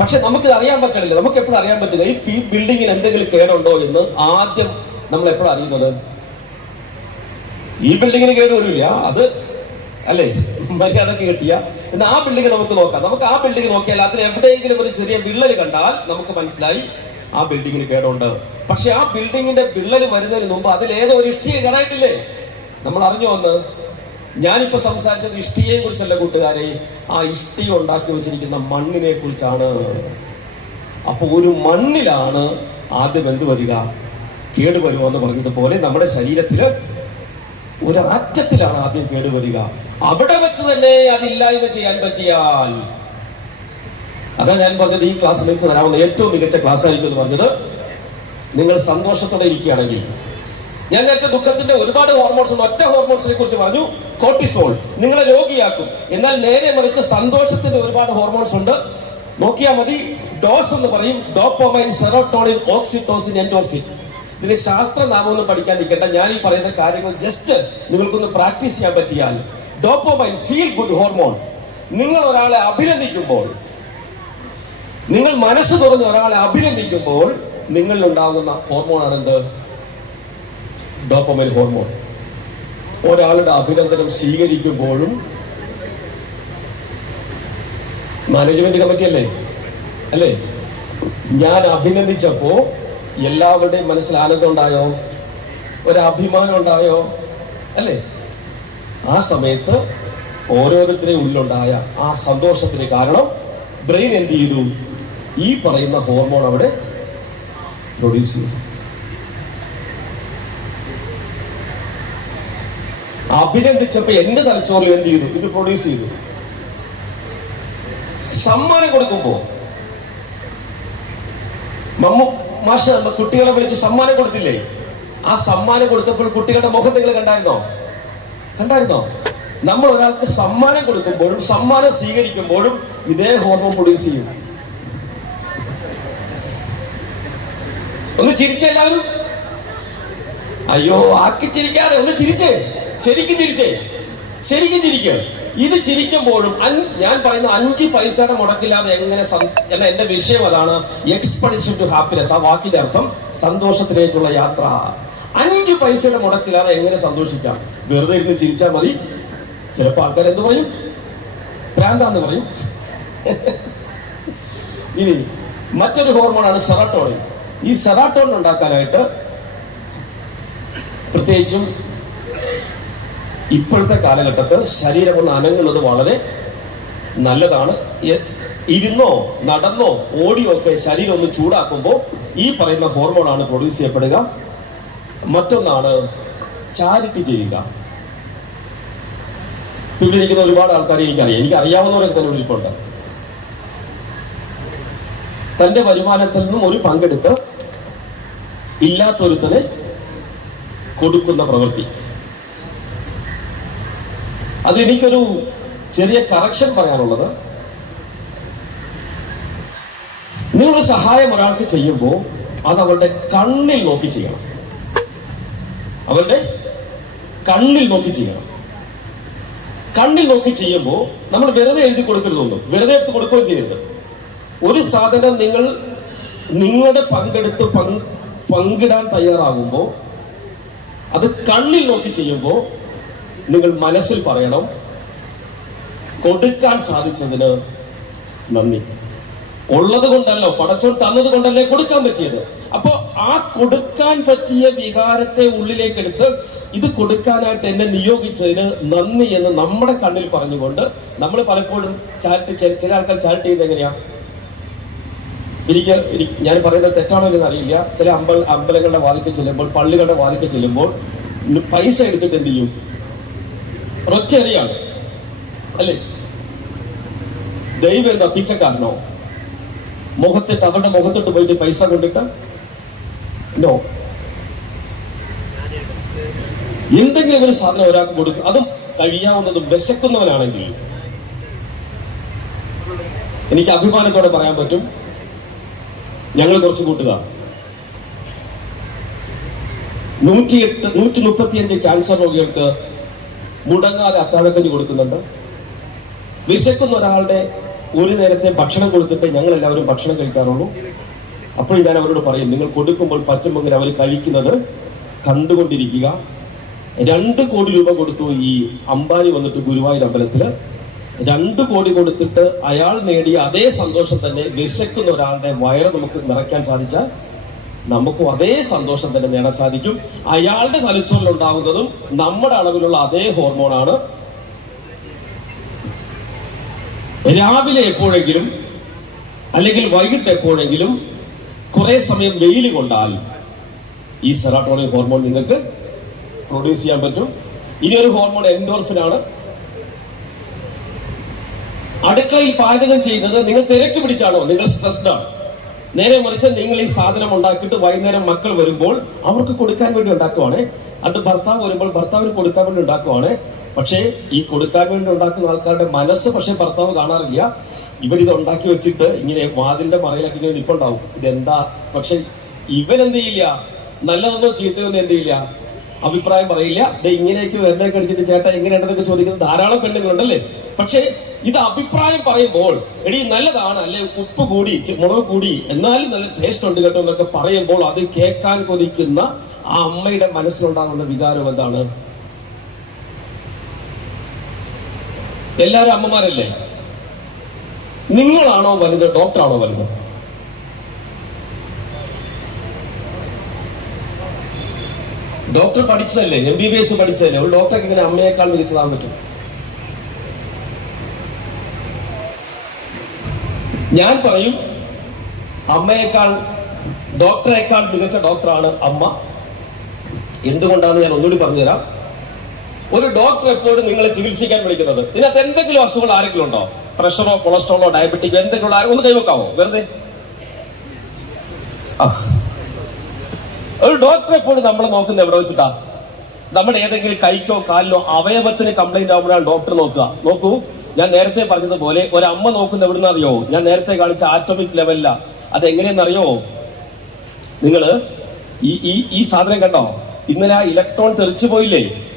പക്ഷെ നമുക്ക് അറിയാൻ പറ്റണില്ല. നമുക്ക് എപ്പോഴും അറിയാൻ പറ്റില്ല ഈ ഈ ബിൽഡിങ്ങിന് എന്തെങ്കിലും കേടുണ്ടോ എന്ന് ആദ്യം നമ്മൾ എപ്പോഴും അറിയുന്നത്? ഈ ബിൽഡിങ്ങിന് കേട് വരില്ല അത് അല്ലേ? മര്യാദയ്ക്ക് കിട്ടിയ. എന്നാൽ ആ ബിൽഡിംഗ് നമുക്ക് നോക്കാം. നമുക്ക് ആ ബിൽഡിംഗ് നോക്കിയാൽ അതിന് എവിടെയെങ്കിലും ഒരു ചെറിയ വിള്ളൽ കണ്ടാൽ നമുക്ക് മനസ്സിലായി ആ ബിൽഡിങ്ങിന് കേടുണ്ട്. പക്ഷെ ആ ബിൽഡിങ്ങിന്റെ വിള്ളൽ വരുന്നതിന് മുമ്പ് അതിൽ ഏതോ ഒരു ഇഷ്ടിക കയറായിട്ടില്ലേ നമ്മൾ അറിഞ്ഞു വന്ന് ഞാനിപ്പോ സംസാരിച്ചത് ഇഷ്ടിയെ കുറിച്ചല്ല കൂട്ടുകാരെ. ആ ഇഷ്ടി ഉണ്ടാക്കി വെച്ചിരിക്കുന്ന മണ്ണിനെ കുറിച്ചാണ്. അപ്പൊ ഒരു മണ്ണിലാണ് ആദ്യം എന്ത് വരിക? കേടുവരുമോ എന്ന് പറഞ്ഞതുപോലെ നമ്മുടെ ശരീരത്തിൽ ഒരു ആറ്റത്തിലാണ് ആദ്യം കേടുവരിക അവിടെ വെച്ച് തന്നെ അതില്ലായ്മ ചെയ്യാൻ പറ്റിയാൽ. അതാ ഞാൻ പറഞ്ഞത് ഈ ക്ലാസ് നിങ്ങൾക്ക് തരാവുന്ന ഏറ്റവും മികച്ച ക്ലാസ് ആയിരിക്കും എന്ന് പറഞ്ഞത്. നിങ്ങൾ സന്തോഷത്തോടെ ഇരിക്കുകയാണെങ്കിൽ ഞാൻ നേരത്തെ ദുഃഖത്തിന്റെ ഒരുപാട് ഹോർമോൺസ് ഒറ്റ ഹോർമോൺസിനെ കുറിച്ച് പറഞ്ഞു. കോർട്ടിസോൾ നിങ്ങളെ രോഗിയാക്കും. എന്നാൽ നേരെ മറിച്ച് സന്തോഷത്തിന്റെ ഒരുപാട് ഹോർമോൺസ് ഉണ്ട്. നോക്കിയാൽ മതി. ഡോസ് എന്ന് പറയും. ഡോപ്പോമൈൻ സെറോട്ടോണിൻ ഓക്സിറ്റോസിൻ എൻഡോർഫിൻ ഇതിന് ശാസ്ത്രനാമമൊന്നും പഠിക്കാൻ നിൽക്കേണ്ട ഞാൻ ഈ പറയുന്ന കാര്യങ്ങൾ ജസ്റ്റ് നിങ്ങൾക്കൊന്ന് പ്രാക്ടീസ് ചെയ്യാൻ പറ്റിയാൽ ഡോപ്പോമൈൻ ഫീൽ ഗുഡ് ഹോർമോൺ നിങ്ങൾ ഒരാളെ അഭിനന്ദിക്കുമ്പോൾ നിങ്ങൾ മനസ്സ് തുറന്ന് ഒരാളെ അഭിനന്ദിക്കുമ്പോൾ നിങ്ങളിൽ ഉണ്ടാകുന്ന ഹോർമോണാണ് എന്ത് ഡോപ്പമൈൻ ഹോർമോൺ. ഒരാളുടെ അഭിനന്ദനം സ്വീകരിക്കുമ്പോഴും മാനേജ്മെന്റ് കമ്മിറ്റി അല്ലേ? അല്ലേ? ഞാൻ അഭിനന്ദിച്ചപ്പോ എല്ലാവരുടെയും മനസ്സിൽ ആനന്ദം ഉണ്ടായോ? ഒരു അഭിമാനം ഉണ്ടായോ? അല്ലേ? ആ സമയത്ത് ഓരോരുത്തരെയും ഉള്ളിലുണ്ടായ ആ സന്തോഷത്തിന് കാരണം ബ്രെയിൻ എന്ത് ചെയ്തു? ഈ പറയുന്ന ഹോർമോൺ അവിടെ പ്രൊഡ്യൂസ് ചെയ്തു. അഭിനന്ദിച്ചപ്പോ എന്റെ തലച്ചോറിൽ എന്ത് ചെയ്തു? ഇത് പ്രൊഡ്യൂസ് ചെയ്തു. സമ്മാനം കൊടുക്കുമ്പോ മമ്മു മാഷ കുട്ടികളെ വിളിച്ച് സമ്മാനം കൊടുത്തില്ലേ? ആ സമ്മാനം കൊടുത്തപ്പോൾ കുട്ടികളുടെ മുഖം നിങ്ങൾ കണ്ടായിരുന്നോ? കണ്ടായിരുന്നോ? നമ്മൾ ഒരാൾക്ക് സമ്മാനം കൊടുക്കുമ്പോഴും സമ്മാനം സ്വീകരിക്കുമ്പോഴും ഇതേ ഹോർമോൺ പ്രൊഡ്യൂസ് ചെയ്യും. ഒന്ന് ചിരിച്ചെല്ലാവരും അയ്യോ ആക്കി ചിരിക്കാതെ ഒന്ന് ചിരിച്ചേ. ശരിക്കും ചിരിച്ചേ. ശരിക്കും ചിരിക്കുക ഇത് ചിരിക്കുമ്പോഴും ഞാൻ പറയുന്ന അഞ്ച് പൈസയുടെ മുടക്കില്ലാതെ എങ്ങനെ എന്ന എന്റെ വിഷയം അതാണ് എക്സ്പെഡിഷൻ ടു ഹാപ്പിനെസ് ആ വാക്കിന്റെ അർത്ഥം സന്തോഷത്തിലേക്കുള്ള യാത്ര. അഞ്ച് പൈസയുടെ മുടക്കില്ലാതെ എങ്ങനെ സന്തോഷിക്കാം? വെറുതെ ഇരുന്ന് ചിരിച്ചാൽ മതി. ചിലപ്പോൾ ആൾക്കാർ എന്ത് പറയും? പ്രാന്താന്ന് പറയും. ഇനി മറ്റൊരു ഹോർമോണാണ് സെറാട്ടോണിൻ. ഈ സെറാട്ടോണിൻ ഉണ്ടാക്കാനായിട്ട് പ്രത്യേകിച്ചും ഇപ്പോഴത്തെ കാലഘട്ടത്ത് ശരീരം ഒന്ന് അനങ്ങുന്നത് വളരെ നല്ലതാണ്. ഇരുന്നോ നടന്നോ ഓടിയോ ഒക്കെ ശരീരം ഒന്ന് ചൂടാക്കുമ്പോൾ ഈ പറയുന്ന ഹോർമോണാണ് പ്രൊഡ്യൂസ് ചെയ്യപ്പെടുക. മറ്റൊന്നാണ് ചാരിറ്റി ചെയ്യുക. ഇവിടെ ഇരിക്കുന്ന ഒരുപാട് ആൾക്കാരെ എനിക്കറിയാം. എനിക്ക് അറിയാവുന്നവരൊക്കെ തന്നെ വിളിപ്പുണ്ട് തന്റെ വരുമാനത്തിൽ നിന്നും ഒരു പങ്കെടുത്ത് ഇല്ലാത്തൊരുത്തന് കൊടുക്കുന്ന പ്രവൃത്തി. അത് എനിക്കൊരു ചെറിയ കറക്ഷൻ പറയാനുള്ളത്. നിങ്ങൾ സഹായം ഒരാൾക്ക് ചെയ്യുമ്പോൾ അത് അവരുടെ കണ്ണിൽ നോക്കി ചെയ്യണം. അവരുടെ കണ്ണിൽ നോക്കി ചെയ്യണം. കണ്ണിൽ നോക്കി ചെയ്യുമ്പോൾ നമ്മൾ വെറുതെ എഴുതി കൊടുക്കരുതൊന്നും വെറുതെ എടുത്ത് കൊടുക്കുകയും ചെയ്യരുത്. ഒരു സാധനം നിങ്ങൾ നിങ്ങളുടെ പങ്കെടുത്ത് പങ്ക് പങ്കിടാൻ തയ്യാറാകുമ്പോൾ അത് കണ്ണിൽ നോക്കി ചെയ്യുമ്പോൾ നിങ്ങൾ മനസ്സിൽ പറയണം. കൊടുക്കാൻ സാധിച്ചതിന് നന്ദി. ഉള്ളത് കൊണ്ടല്ലോ പടച്ചോൻ തന്നത് കൊണ്ടല്ലേ കൊടുക്കാൻ പറ്റിയത്. അപ്പോ ആ കൊടുക്കാൻ പറ്റിയ വികാരത്തെ ഉള്ളിലേക്ക് എടുത്ത് ഇത് കൊടുക്കാനായിട്ട് എന്നെ നിയോഗിച്ചതിന് നന്ദി എന്ന് നമ്മുടെ കണ്ണിൽ പറഞ്ഞുകൊണ്ട് നമ്മൾ പലപ്പോഴും ചാറ്റ് ചില ആൾക്കാർ ചാരിറ്റി ചെയ്യുന്നത് എങ്ങനെയാ? എനിക്ക് ഞാൻ പറയുന്നത് തെറ്റാണോ എന്ന് അറിയില്ല. ചില അമ്പല അമ്പലങ്ങളുടെ വാതിക്ക് ചെല്ലുമ്പോൾ പള്ളികളുടെ വാതിക്ക് ചെല്ലുമ്പോൾ പൈസ എടുത്തിട്ട് എന്ത് ചെയ്യും? ഒരൊറ്റ അല്ലെ? ദൈവം എന്താ പിച്ചക്കാരനോ മുഖത്തിട്ട് അവരുടെ മുഖത്തിട്ട് പോയിട്ട് പൈസ കൊണ്ടിട്ട്? നോ എന്തെങ്കിലും ഒരു സാധനം ഒരാൾക്ക് കൊടുക്കും അതും കഴിയാവുന്നതും വിശക്കുന്നവനാണെങ്കിൽ എനിക്ക് അഭിമാനത്തോടെ പറയാൻ പറ്റും ഞങ്ങൾ കുറച്ച് കൂട്ടുകാർ. നൂറ്റിയെട്ട് നൂറ്റി മുപ്പത്തിയഞ്ച് ക്യാൻസർ രോഗികൾക്ക് മുടങ്ങാതെ അത്താഴക്കഞ്ഞി കൊടുക്കുന്നുണ്ട്. വിശക്കുന്ന ഒരാളുടെ ഒരു നേരത്തെ ഭക്ഷണം കൊടുത്തിട്ട് ഞങ്ങൾ എല്ലാവരും ഭക്ഷണം കഴിക്കാറുള്ളൂ. അപ്പോൾ ഞാൻ അവരോട് പറയും നിങ്ങൾ കൊടുക്കുമ്പോൾ പറ്റുമെങ്കിൽ അവർ കഴിക്കുന്നത് കണ്ടുകൊണ്ടിരിക്കുക. രണ്ട് കോടി രൂപ കൊടുത്തു ഈ അംബാനി വന്നിട്ട് ഗുരുവായൂർ അമ്പലത്തിൽ രണ്ട് കോടി കൊടുത്തിട്ട് അയാൾ നേടിയ അതേ സന്തോഷം തന്നെ വിശക്കുന്ന ഒരാളുടെ വയറ് നമുക്ക് നിറയ്ക്കാൻ സാധിച്ചാൽ നമുക്കും അതേ സന്തോഷം തന്നെ നേടാൻ സാധിക്കും. അയാളുടെ തലച്ചോറിൽ ഉണ്ടാകുന്നതും നമ്മുടെ അളവിലുള്ള അതേ ഹോർമോണാണ് രാവിലെ എപ്പോഴെങ്കിലും അല്ലെങ്കിൽ വൈകിട്ട് എപ്പോഴെങ്കിലും കുറെ സമയം വെയിൽ കൊണ്ടാൽ ഈ സെറാട്ടോണിൻ ഹോർമോൺ നിങ്ങൾക്ക് പ്രൊഡ്യൂസ് ചെയ്യാൻ പറ്റും. ഇനി ഒരു ഹോർമോൺ എൻഡോർഫിൻ ആണ്. അടുക്കളയിൽ പാചകം ചെയ്യുന്നത് നിങ്ങൾ തിരക്ക് പിടിച്ചാണോ? നിങ്ങൾ സ്ട്രെസ്ഡ് ആണ്? നേരെ മറിച്ച് നിങ്ങൾ ഈ സാധനം ഉണ്ടാക്കിയിട്ട് വൈകുന്നേരം മക്കൾ വരുമ്പോൾ അവർക്ക് കൊടുക്കാൻ വേണ്ടി ഉണ്ടാക്കുവാണ്. അത് ഭർത്താവ് വരുമ്പോൾ ഭർത്താവിന് കൊടുക്കാൻ വേണ്ടി ഉണ്ടാക്കുവാണ്. പക്ഷേ ഈ കൊടുക്കാൻ വേണ്ടി ഉണ്ടാക്കുന്ന ആൾക്കാരുടെ മനസ്സ് പക്ഷെ ഭർത്താവ് കാണാറില്ല. ഇവരിത് ഉണ്ടാക്കി വെച്ചിട്ട് ഇങ്ങനെ വാതിലിന്റെ മറയിലൊക്കെ ഇങ്ങനെ നിപ്പുണ്ടാവും. ഇതെന്താ? പക്ഷെ ഇവരെന്ത് ചെയ്യില്ല? നല്ലതൊന്നോ ചീത്തയൊന്നും എന്ത് ചെയ്യില്ല? അഭിപ്രായം പറയില്ല. ഇത് ഇങ്ങനെയൊക്കെ വെറുതെ അടിച്ചിട്ട് ചേട്ടാ എങ്ങനെയാണെന്നൊക്കെ ചോദിക്കുന്ന ധാരാളം പെണ്ണുങ്ങളുണ്ടല്ലേ? പക്ഷേ ഇത് അഭിപ്രായം പറയുമ്പോൾ എടി നല്ലതാണ് അല്ലെ ഉപ്പ് കൂടി മുളക് കൂടി എന്നാലും നല്ല ടേസ്റ്റ് ഉണ്ട് കേട്ടോ എന്നൊക്കെ പറയുമ്പോൾ അത് കേൾക്കാൻ കൊതിക്കുന്ന ആ അമ്മയുടെ മനസ്സിലുണ്ടാകുന്ന വികാരം എന്താണ്? എല്ലാരും അമ്മമാരല്ലേ? നിങ്ങളാണോ വലുത് ഡോക്ടറാണോ വലുത്? ഡോക്ടർ പഠിച്ചതല്ലേ എം ബി ബി എസ് പഠിച്ചതല്ലേ? ഒരു ഡോക്ടർക്ക് ഇങ്ങനെ അമ്മയേക്കാൾ മികച്ചതാകാൻ പറ്റും. ഞാൻ പറയും അമ്മയേക്കാൾ ഡോക്ടറേക്കാൾ മികച്ച ഡോക്ടറാണ് അമ്മ. എന്തുകൊണ്ടാണ് ഞാൻ ഒന്നുകൂടി പറഞ്ഞുതരാം? ഒരു ഡോക്ടർ എപ്പോഴും നിങ്ങളെ ചികിത്സിക്കാൻ വിളിക്കുന്നത്. ഇതിനകത്ത് എന്തെങ്കിലും അസുഖങ്ങൾ ആരെങ്കിലും ഉണ്ടോ? പ്രഷറോ കൊളസ്ട്രോളോ ഡയബറ്റിക്കോ എന്തെങ്കിലും ഒന്ന് കൈവെക്കാവോ? വെറുതെ. ഒരു ഡോക്ടർ എപ്പോഴും നമ്മൾ നോക്കുന്നത് എവിടെ വെച്ചിട്ടാ? നമ്മുടെ ഏതെങ്കിലും കൈക്കോ കാലിലോ അവയവത്തിന് കംപ്ലൈന്റ് ആകുമ്പോഴാണ് ഡോക്ടർ നോക്കുക. നോക്കൂ ഞാൻ നേരത്തെ പറഞ്ഞതുപോലെ ഒരു അമ്മ നോക്കുന്ന എവിടെ അറിയോ ഞാൻ നേരത്തെ കാണിച്ച ആറ്റോമിക് ലെവലില അത് എങ്ങനെയെന്നറിയോ നിങ്ങൾ ഈ ഈ ഈ സാധനം കണ്ടോ? ഇന്നലെ ആ ഇലക്ട്രോൺ തെറിച്ചു പോയില്ലേ?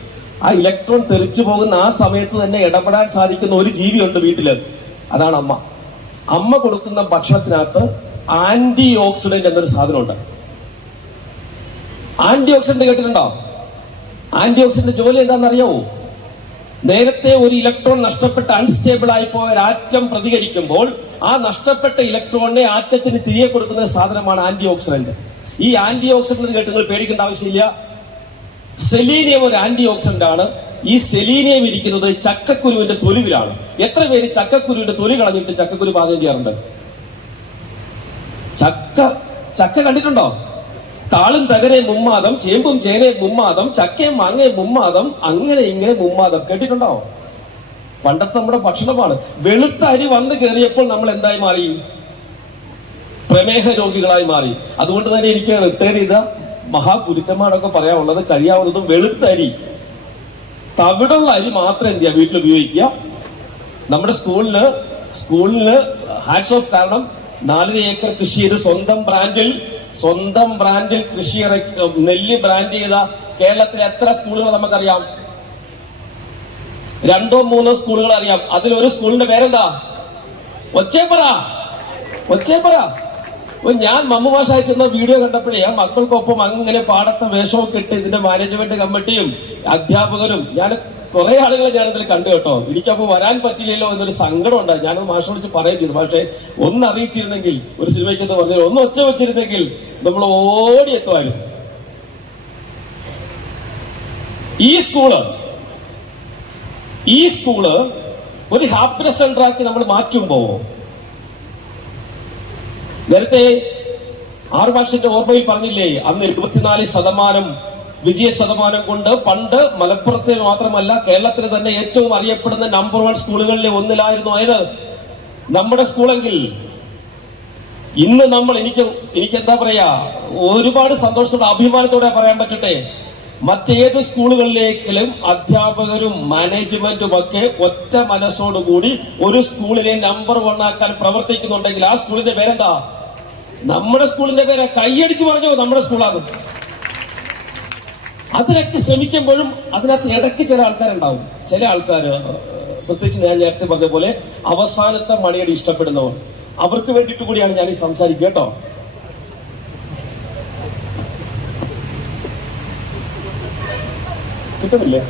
ആ ഇലക്ട്രോൺ തെറിച്ചു പോകുന്ന ആ സമയത്ത് തന്നെ ഇടപെടാൻ സാധിക്കുന്ന ഒരു ജീവിയുണ്ട് വീട്ടിൽ. അതാണ് അമ്മ. അമ്മ കൊടുക്കുന്ന ഭക്ഷണത്തിനകത്ത് ആന്റി ഓക്സിഡന്റ് എന്നൊരു സാധനമുണ്ട്. ആന്റി ഓക്സിഡന്റ് കേട്ടിട്ടുണ്ടോ? ആന്റി ഓക്സിഡന്റ് ജോലി എന്താണെന്ന് അറിയാവോ നേരത്തെ ഒരു ഇലക്ട്രോൺ നഷ്ടപ്പെട്ട് അൺസ്റ്റേബിൾ ആയി പോയ ആറ്റം പ്രതികരിക്കുമ്പോൾ ആ നഷ്ടപ്പെട്ട ഇലക്ട്രോണിനെ ആറ്റത്തിന് തിരികെ കൊടുക്കുന്ന സാധനമാണ് ആന്റി ഓക്സിഡന്റ് ഈ ആന്റി ഓക്സിഡന്റ് കേട്ട് നിങ്ങൾ പേടിക്കേണ്ട ആവശ്യമില്ല. സെലീനിയം ഒരു ആന്റി ഓക്സിഡന്റ് ആണ്. ഈ സെലീനിയം ഇരിക്കുന്നത് ചക്കക്കുരുവിന്റെ തൊലിവിലാണ്. എത്ര പേര് ചക്കക്കുരുവിന്റെ തൊലി കളഞ്ഞിട്ട് ചക്കക്കുരു പാചകം ചെയ്യാറുണ്ട്? ചക്ക ചക്ക കണ്ടിട്ടുണ്ടോ? താളും തകരെ മുമ്മാദം ചേമ്പും ചേനെ മുമ്മാദം ചക്കയും മാങ്ങയും മുമ്മാദം അങ്ങനെ ഇങ്ങനെ മുമ്മാദം. കേട്ടിട്ടുണ്ടോ? പണ്ടത്തെ നമ്മുടെ ഭക്ഷണമാണ്. വെളുത്ത അരി വന്ന് കയറിയപ്പോൾ നമ്മൾ എന്തായി മാറി? പ്രമേഹ രോഗികളായി മാറി. അതുകൊണ്ട് തന്നെ എനിക്ക് റിട്ടയർ ചെയ്ത മഹാഗുരുക്കന്മാരൊക്കെ പറയാനുള്ളത് കഴിയാവുന്നതും വെളുത്ത അരി. തവിടുള്ള അരി മാത്രം എന്ത് ചെയ്യുക വീട്ടിൽ ഉപയോഗിക്കുക? നമ്മുടെ സ്കൂളിൽ സ്കൂളിൽ ഹാറ്റ്സ് ഓഫ് കാരണം നാലര ഏക്കർ കൃഷി ചെയ്ത് സ്വന്തം ബ്രാൻഡിൽ സ്വന്തം ബ്രാൻഡിൽ കൃഷി നെല്ല് ബ്രാൻഡ് ചെയ്ത കേരളത്തിൽ എത്ര സ്കൂളുകൾ നമുക്കറിയാം? രണ്ടോ മൂന്നോ സ്കൂളുകൾ അറിയാം. അതിൽ ഒരു സ്കൂളിന്റെ പേരെന്താ? ഒച്ചേപ്പറ ഒച്ചേപ്പറ ഞാൻ മമ്മു മാഷ അയച്ചെന്ന വീഡിയോ കണ്ടപ്പോഴേ ആ മക്കൾക്കൊപ്പം അങ്ങനെ പാടത്തെ വേഷമൊക്കെ ഇട്ട് ഇതിന്റെ മാനേജ്മെന്റ് കമ്മിറ്റിയും അധ്യാപകരും ഞാൻ കുറെ ആളുകളെ ഞാനിതിൽ കണ്ടു കേട്ടോ. എനിക്കപ്പോ വരാൻ പറ്റില്ലല്ലോ എന്നൊരു സങ്കടം ഉണ്ടായി. ഞാനത് മാഷ വിളിച്ച് പറയുന്നത് പക്ഷേ ഒന്ന് അറിയിച്ചിരുന്നെങ്കിൽ ഒരു സിനിമയ്ക്ക് എന്ന് പറഞ്ഞു ഒന്ന് ഒച്ച വെച്ചിരുന്നെങ്കിൽ നമ്മൾ ഓടിയെത്തുമായിരുന്നു ഈ സ്കൂൾ ഈ സ്കൂൾ ഒരു ഹാപ്പിനെസ് സെന്റർ ആക്കി നമ്മൾ മാറ്റുമ്പോ നേരത്തെ ആറ് മാസത്തിന്റെ ഓർമ്മയിൽ പറഞ്ഞില്ലേ അന്ന് ഇരുപത്തിനാല് ശതമാനം വിജയ ശതമാനം കൊണ്ട് പണ്ട് മലപ്പുറത്തെ മാത്രമല്ല കേരളത്തിലെ തന്നെ ഏറ്റവും അറിയപ്പെടുന്ന നമ്പർ വൺ സ്കൂളുകളിലെ ഒന്നിലായിരുന്നു ഏത് നമ്മുടെ സ്കൂളെങ്കിൽ. ഇന്ന് നമ്മൾ എനിക്ക് എനിക്ക് എന്താ പറയാ ഒരുപാട് സന്തോഷത്തോടെ അഭിമാനത്തോടെ പറയാൻ പറ്റട്ടെ. മറ്റേത് സ്കൂളുകളിലേക്കിലും അധ്യാപകരും മാനേജ്മെന്റും ഒക്കെ ഒറ്റ മനസ്സോടുകൂടി ഒരു സ്കൂളിനെ നമ്പർ വൺ ആക്കാൻ പ്രവർത്തിക്കുന്നുണ്ടെങ്കിൽ ആ സ്കൂളിന്റെ പേരെന്താ? നമ്മുടെ സ്കൂളിന്റെ പേരെ. കൈയടിച്ചു പറഞ്ഞു നമ്മുടെ സ്കൂളാണ്. അതിനൊക്കെ ശ്രമിക്കുമ്പോഴും അതിനകത്ത് ഇടയ്ക്ക് ചില ആൾക്കാരുണ്ടാവും. ചില ആൾക്കാർ പ്രത്യേകിച്ച് ഞാൻ നേരത്തെ പറഞ്ഞ പോലെ അവസാനത്തെ മണിയുടെ ഇഷ്ടപ്പെടുന്നവർ. അവർക്ക് വേണ്ടിയിട്ട് കൂടിയാണ് ഞാൻ ഈ സംസാരിക്കുക കേട്ടോ. കിട്ടുന്നില്ലേ?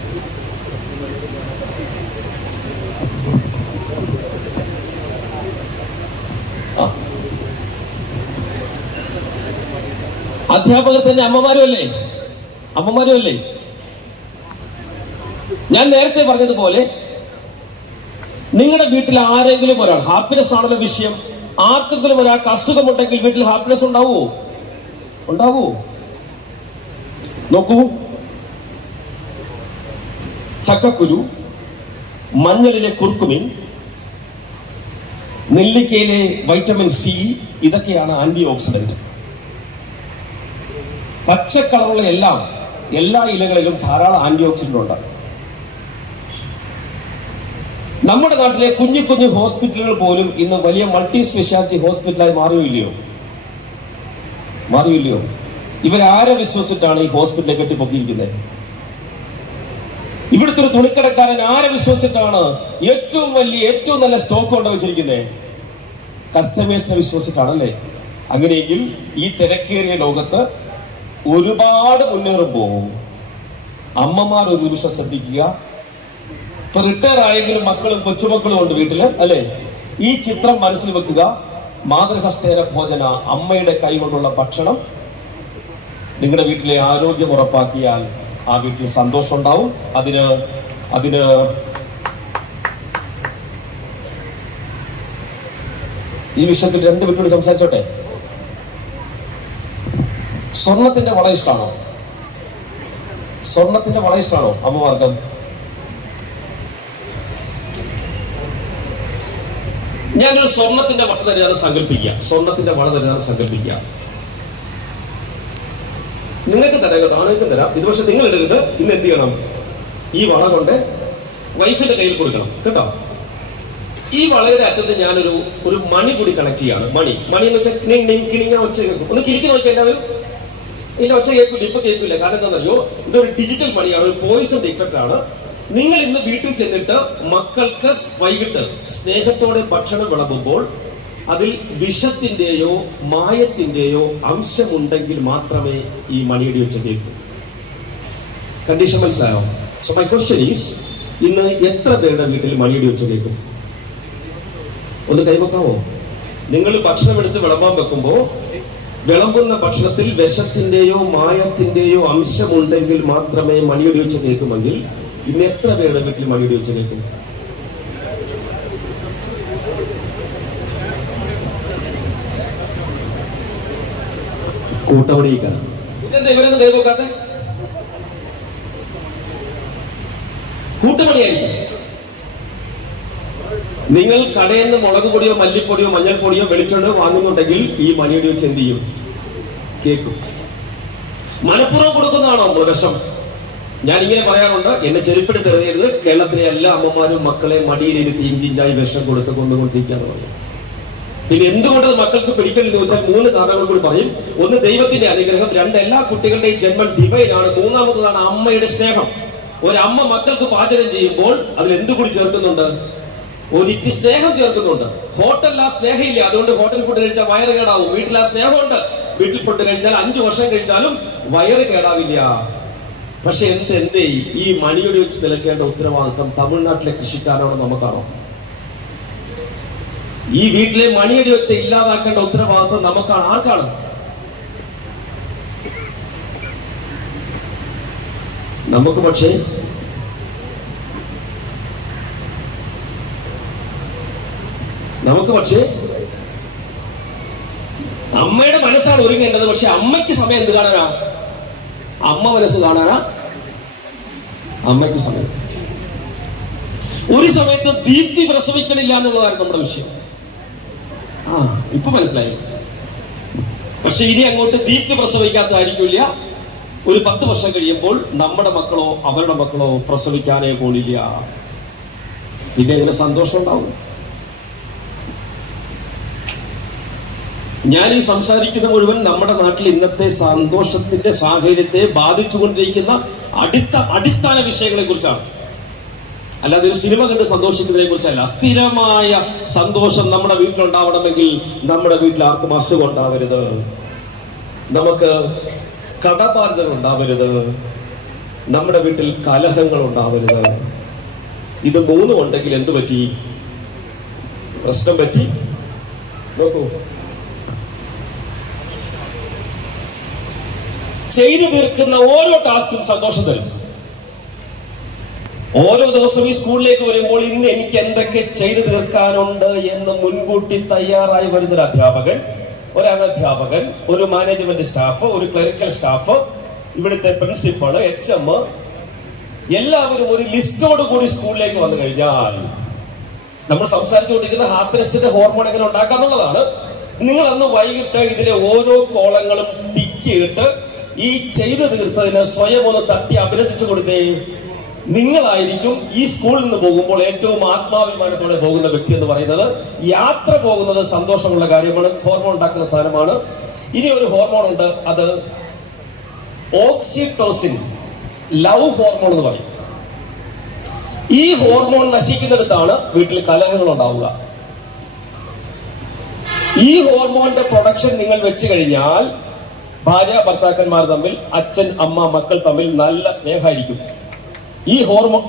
അധ്യാപകർ തന്നെ അമ്മമാരും അല്ലേ? അമ്മമാരും അല്ലേ ഞാൻ നേരത്തെ പറഞ്ഞതുപോലെ നിങ്ങളുടെ വീട്ടിൽ ആരെങ്കിലും ഒരാൾ ഹാപ്പിനെസ് ആണല്ലോ വിഷയം. ആർക്കെങ്കിലും ഒരാൾക്ക് അസുഖമുണ്ടെങ്കിൽ വീട്ടിൽ ഹാപ്പിനെസ് ഉണ്ടാവുമോ ഉണ്ടാവുമോ നോക്കൂ. ചക്കക്കുരു മഞ്ഞളിലെ കുറുക്കുമിൻ നെല്ലിക്കയിലെ വൈറ്റമിൻ സി ഇതൊക്കെയാണ് ആന്റി ഓക്സിഡന്റ് പച്ചക്കളറുള്ള എല്ലാം എല്ലാ ഇലകളിലും ധാരാളം ആന്റി ഓക്സിഡന്റ് ഉണ്ട്. നമ്മുടെ നാട്ടിലെ കുഞ്ഞു കുഞ്ഞു ഹോസ്പിറ്റലുകൾ പോലും ഇന്ന് വലിയ മൾട്ടി സ്പെഷ്യാലിറ്റി ഹോസ്പിറ്റലായി മാറിയില്ലയോ? മാറിയില്ലയോ? ഇവരാരെ വിശ്വസിച്ചിട്ടാണ് ഈ ഹോസ്പിറ്റലെ കെട്ടിപ്പൊക്കിയിരിക്കുന്നത്? ഇവിടുത്തെ ഒരു തുണിക്കടക്കാരൻ ആരെ വിശ്വസിച്ചിട്ടാണ് ഏറ്റവും വലിയ ഏറ്റവും നല്ല സ്റ്റോക്ക് കൊണ്ട് വെച്ചിരിക്കുന്നത്? കസ്റ്റമേഴ്സിനെ വിശ്വസിച്ചിട്ടാണല്ലേ? അങ്ങനെയെങ്കിൽ ഈ തിരക്കേറിയ ലോകത്ത് ഒരുപാട് മുന്നേറുമ്പോൾ അമ്മമാർ ഒരു നിമിഷം ശ്രദ്ധിക്കുക. ഇപ്പൊ റിട്ടയർ ആയെങ്കിലും മക്കളും കൊച്ചുമക്കളും ഉണ്ട് വീട്ടിൽ അല്ലെ? ഈ ചിത്രം മനസ്സിൽ വെക്കുക. മാതൃഹസ്തേര ഭോജന അമ്മയുടെ കൈ കൊണ്ടുള്ള ഭക്ഷണം. നിങ്ങളുടെ വീട്ടിലെ ആരോഗ്യം ഉറപ്പാക്കിയാൽ ആ വീട്ടിൽ സന്തോഷം ഉണ്ടാവും. അതിന് അതിന് ഈ വിഷയത്തിൽ രണ്ട് വീട്ടുകൾ സംസാരിച്ചോട്ടെ? സ്വർണത്തിന്റെ വള ഇഷ്ടമാണോ സ്വർണത്തിന്റെ വള ഇഷ്ടമാണോ അമ്മമാർക്ക്? ഞാനൊരു സ്വർണത്തിന്റെ വള തരുന്ന സങ്കല്പിക്കുക. സ്വർണത്തിന്റെ വള തരുന്ന സങ്കല്പിക്കുക. നിങ്ങൾക്ക് തരാം ആണുങ്ങൾക്ക് തരാം. ഇത് പക്ഷെ നിങ്ങൾ എടുക്കുന്നത് ഇന്ന് എന്ത് ചെയ്യണം? ഈ വള കൊണ്ട് വൈഫിന്റെ കയ്യിൽ കൊടുക്കണം കേട്ടോ? ഈ വളയുടെ അറ്റത്ത് ഞാനൊരു ഒരു മണി കൂടി കണക്ട് ചെയ്യാണ്. മണി. മണി എന്ന് വെച്ചാൽ കിണിങ്ങ ഒച്ച ഒന്ന് കിരിക്കി നോക്കിയാൽ എല്ലാവരും ഇല്ല ഒച്ച കേൾക്കില്ല ഇപ്പൊ കേൾക്കില്ല കാരണം എന്താണെന്നറിയോ? ഇതൊരു ഡിജിറ്റൽ മണിയാണ് ഒരു പോയിസൺ ഇഫക്റ്റ് ആണ്. നിങ്ങൾ ഇന്ന് വീട്ടിൽ ചെന്നിട്ട് മക്കൾക്ക് വൈകിട്ട് സ്നേഹത്തോടെ ഭക്ഷണം വിളമ്പുമ്പോൾ അതിൽ വിഷത്തിന്റെയോ മായത്തിന്റെയോ അംശമുണ്ടെങ്കിൽ മാത്രമേ ഈ മണിയുടെ ഒച്ച കേൾക്കൂ. കണ്ടീഷൻ മനസ്സിലായോ? സോ മൈ ക്വസ്റ്റ്യൻ ഈസ് ഇന്ന് എത്ര പേരുടെ വീട്ടിൽ മണിയുടെ ഒച്ച കേൾക്കും? ഒന്ന് കൈവക്കാവോ നിങ്ങൾ ഭക്ഷണം എടുത്ത് വിളമ്പാൻ വെക്കുമ്പോ വിളമ്പുന്ന ഭക്ഷണത്തിൽ വിഷത്തിന്റെയോ മായത്തിന്റെയോ അംശമുണ്ടെങ്കിൽ മാത്രമേ മണിയുടെ വെച്ച് കേൾക്കുമെങ്കിൽ ഇന്ന് എത്ര പേരുടെ വീട്ടിൽ മണിയുടെ വെച്ച് കേൾക്കും കൈവക്കാത്തെ കൂട്ടമണിയായിരിക്കും. നിങ്ങൾ കടയിൽ നിന്ന് മുളക് പൊടിയോ മല്ലിപ്പൊടിയോ മഞ്ഞൾപ്പൊടിയോ വെളിച്ചെണ്ണ വാങ്ങുന്നുണ്ടെങ്കിൽ ഈ മണിയുടെ എന്ത് ചെയ്യും? കേൾക്കും മനഃപൂർവം കൊടുക്കുന്നതാണോ നമ്മൾ വിഷം? ഞാൻ ഇങ്ങനെ പറയാറുണ്ട് എന്നെ ചെരുപ്പെടുത്ത് എറിയരുത് കേരളത്തിലെ എല്ലാ അമ്മമാരും മക്കളെ മടിയിലിരുത്തി ഇഞ്ചിഞ്ചായി വിഷം കൊടുത്ത് കൊണ്ടുകൊണ്ടിരിക്കാന്ന് പറഞ്ഞു പിന്നെ എന്തുകൊണ്ട് മക്കൾക്ക് പിടിക്കലെന്ന് ചോദിച്ചാൽ മൂന്ന് കാരണങ്ങൾ കൂടി പറയും. ഒന്ന് ദൈവത്തിന്റെ അനുഗ്രഹം. രണ്ട് എല്ലാ കുട്ടികളുടെയും ജന്മം ഡിവൈൻ ആണ്. മൂന്നാമത്തതാണ് അമ്മയുടെ സ്നേഹം. ഒരമ്മ മക്കൾക്ക് പാചകം ചെയ്യുമ്പോൾ അതിൽ എന്ത് കൂടി ചേർക്കുന്നുണ്ട്? ഒരിറ്റ് സ്നേഹം ചേർക്കുന്നുണ്ട്. ഹോട്ടലിൽ ആ സ്നേഹമില്ല. അതുകൊണ്ട് ഹോട്ടൽ ഫുഡ് കഴിച്ചാൽ വയറ് കേടാവും. വീട്ടിൽ ആ സ്നേഹമുണ്ട്. വീട്ടിൽ ഫുഡ് കഴിച്ചാൽ അഞ്ചു വർഷം കഴിച്ചാലും വയറ് കേടാവില്ല. പക്ഷെ എന്ത് എന്തേ ഈ മണിയുടെ വെച്ച് നിലക്കേണ്ട ഉത്തരവാദിത്തം തമിഴ്നാട്ടിലെ കൃഷിക്കാരോട് നമുക്കാണോ? ഈ വീട്ടിലെ മണിയടി വെച്ച് ഇല്ലാതാക്കേണ്ട ഉത്തരവാദിത്വം നമുക്കാണ്. ആർക്കാണ്? നമുക്ക് പക്ഷേ നമുക്ക് പക്ഷേ അമ്മയുടെ മനസ്സാണ് ഒരുങ്ങേണ്ടത്. പക്ഷെ അമ്മയ്ക്ക് സമയം എന്ത് കാണാനാ? അമ്മ മനസ്സ് കാണാനാ? അമ്മയ്ക്ക് സമയം. ഒരു സമയത്ത് ദീപ്തി പ്രസവിക്കണില്ല എന്നുള്ളതായിരുന്നു നമ്മുടെ വിഷയം. ആ ഇപ്പൊ മനസ്സിലായി. പക്ഷെ ഇനി അങ്ങോട്ട് ദീപ്തി പ്രസവിക്കാത്തതായിരിക്കില്ല. ഒരു പത്ത് വർഷം കഴിയുമ്പോൾ നമ്മുടെ മക്കളോ അവരുടെ മക്കളോ പ്രസവിക്കാനേ പോണില്ല. പിന്നെ എങ്ങനെ സന്തോഷം ഉണ്ടാവും ഞാൻ ഈ സംസാരിക്കുന്ന മുഴുവൻ നമ്മുടെ നാട്ടിൽ ഇന്നത്തെ സന്തോഷത്തിന്റെ സാഹചര്യത്തെ ബാധിച്ചുകൊണ്ടിരിക്കുന്ന അടുത്ത അടിസ്ഥാന വിഷയങ്ങളെ കുറിച്ചാണ്. അല്ലാതെ ഒരു സിനിമ കണ്ട് സന്തോഷിക്കുന്നതിനെ കുറിച്ചല്ല. സ്ഥിരമായ സന്തോഷം നമ്മുടെ വീട്ടിലുണ്ടാവണമെങ്കിൽ നമ്മുടെ വീട്ടിൽ ആർക്കും അസുഖം ഉണ്ടാവരുത് നമുക്ക് കടബാധ്യത ഉണ്ടാവരുത്. നമ്മുടെ വീട്ടിൽ കലഹങ്ങൾ ഉണ്ടാവരുത്. ഇത് മൂന്നും ഉണ്ടെങ്കിൽ എന്തു പറ്റി? പ്രശ്നം പറ്റി? നോക്കൂ. ചെയ്തു തീർക്കുന്ന ഓരോ ടാസ്കും സന്തോഷം തരും. ഓരോ ദിവസവും ഈ സ്കൂളിലേക്ക് വരുമ്പോൾ ഇന്ന് എനിക്ക് എന്തൊക്കെ ചെയ്തു തീർക്കാനുണ്ട് എന്ന് മുൻകൂട്ടി തയ്യാറായി വരുന്ന ഒരു അധ്യാപകൻ ഒരു അനധ്യാപകൻ ഒരു മാനേജ്മെന്റ് സ്റ്റാഫ് ഒരു ക്ലറിക്കൽ സ്റ്റാഫ് ഇവിടുത്തെ പ്രിൻസിപ്പൾ എച്ച് എം എല്ലാവരും ഒരു ലിസ്റ്റോട് കൂടി സ്കൂളിലേക്ക് വന്നു കഴിഞ്ഞാൽ നമ്മൾ സംസാരിച്ചുകൊണ്ടിരിക്കുന്ന ഹാപ്പിനെസിന്റെ ഹോർമോൺ എങ്ങനെ ഉണ്ടാക്കാം എന്നുള്ളതാണ് നിങ്ങൾ അന്ന് വൈകിട്ട് ഇതിലെ ഓരോ കോളങ്ങളും ടിക്ക് ചെയ്തിട്ട് ഈ ചെയ്തു തീർത്തതിന് സ്വയം ഒന്ന് തട്ടി അഭിനന്ദിച്ചു കൊടുത്തേ നിങ്ങളായിരിക്കും ഈ സ്കൂളിൽ നിന്ന് പോകുമ്പോൾ ഏറ്റവും ആത്മാഭിമാനത്തോടെ പോകുന്ന വ്യക്തി എന്ന് പറയുന്നത്. യാത്ര പോകുന്നത് സന്തോഷമുള്ള കാര്യമാണ് ഹോർമോൺ ഉണ്ടാക്കുന്ന സാധനമാണ്. ഇനി ഒരു ഹോർമോൺ ഉണ്ട് അത് ഓക്സിറ്റോസിൻ ലവ് ഹോർമോൺ എന്ന് പറയും. ഈ ഹോർമോൺ നശിക്കുന്നിടത്താണ് വീട്ടിൽ കലഹങ്ങൾ ഉണ്ടാവുക. ഈ ഹോർമോണിന്റെ പ്രൊഡക്ഷൻ നിങ്ങൾ വെച്ച് കഴിഞ്ഞാൽ ഭാര്യ ഭർത്താക്കന്മാർ തമ്മിൽ അച്ഛൻ അമ്മ മക്കൾ തമ്മിൽ നല്ല സ്നേഹമായിരിക്കും. ഈ ഹോർമോൺ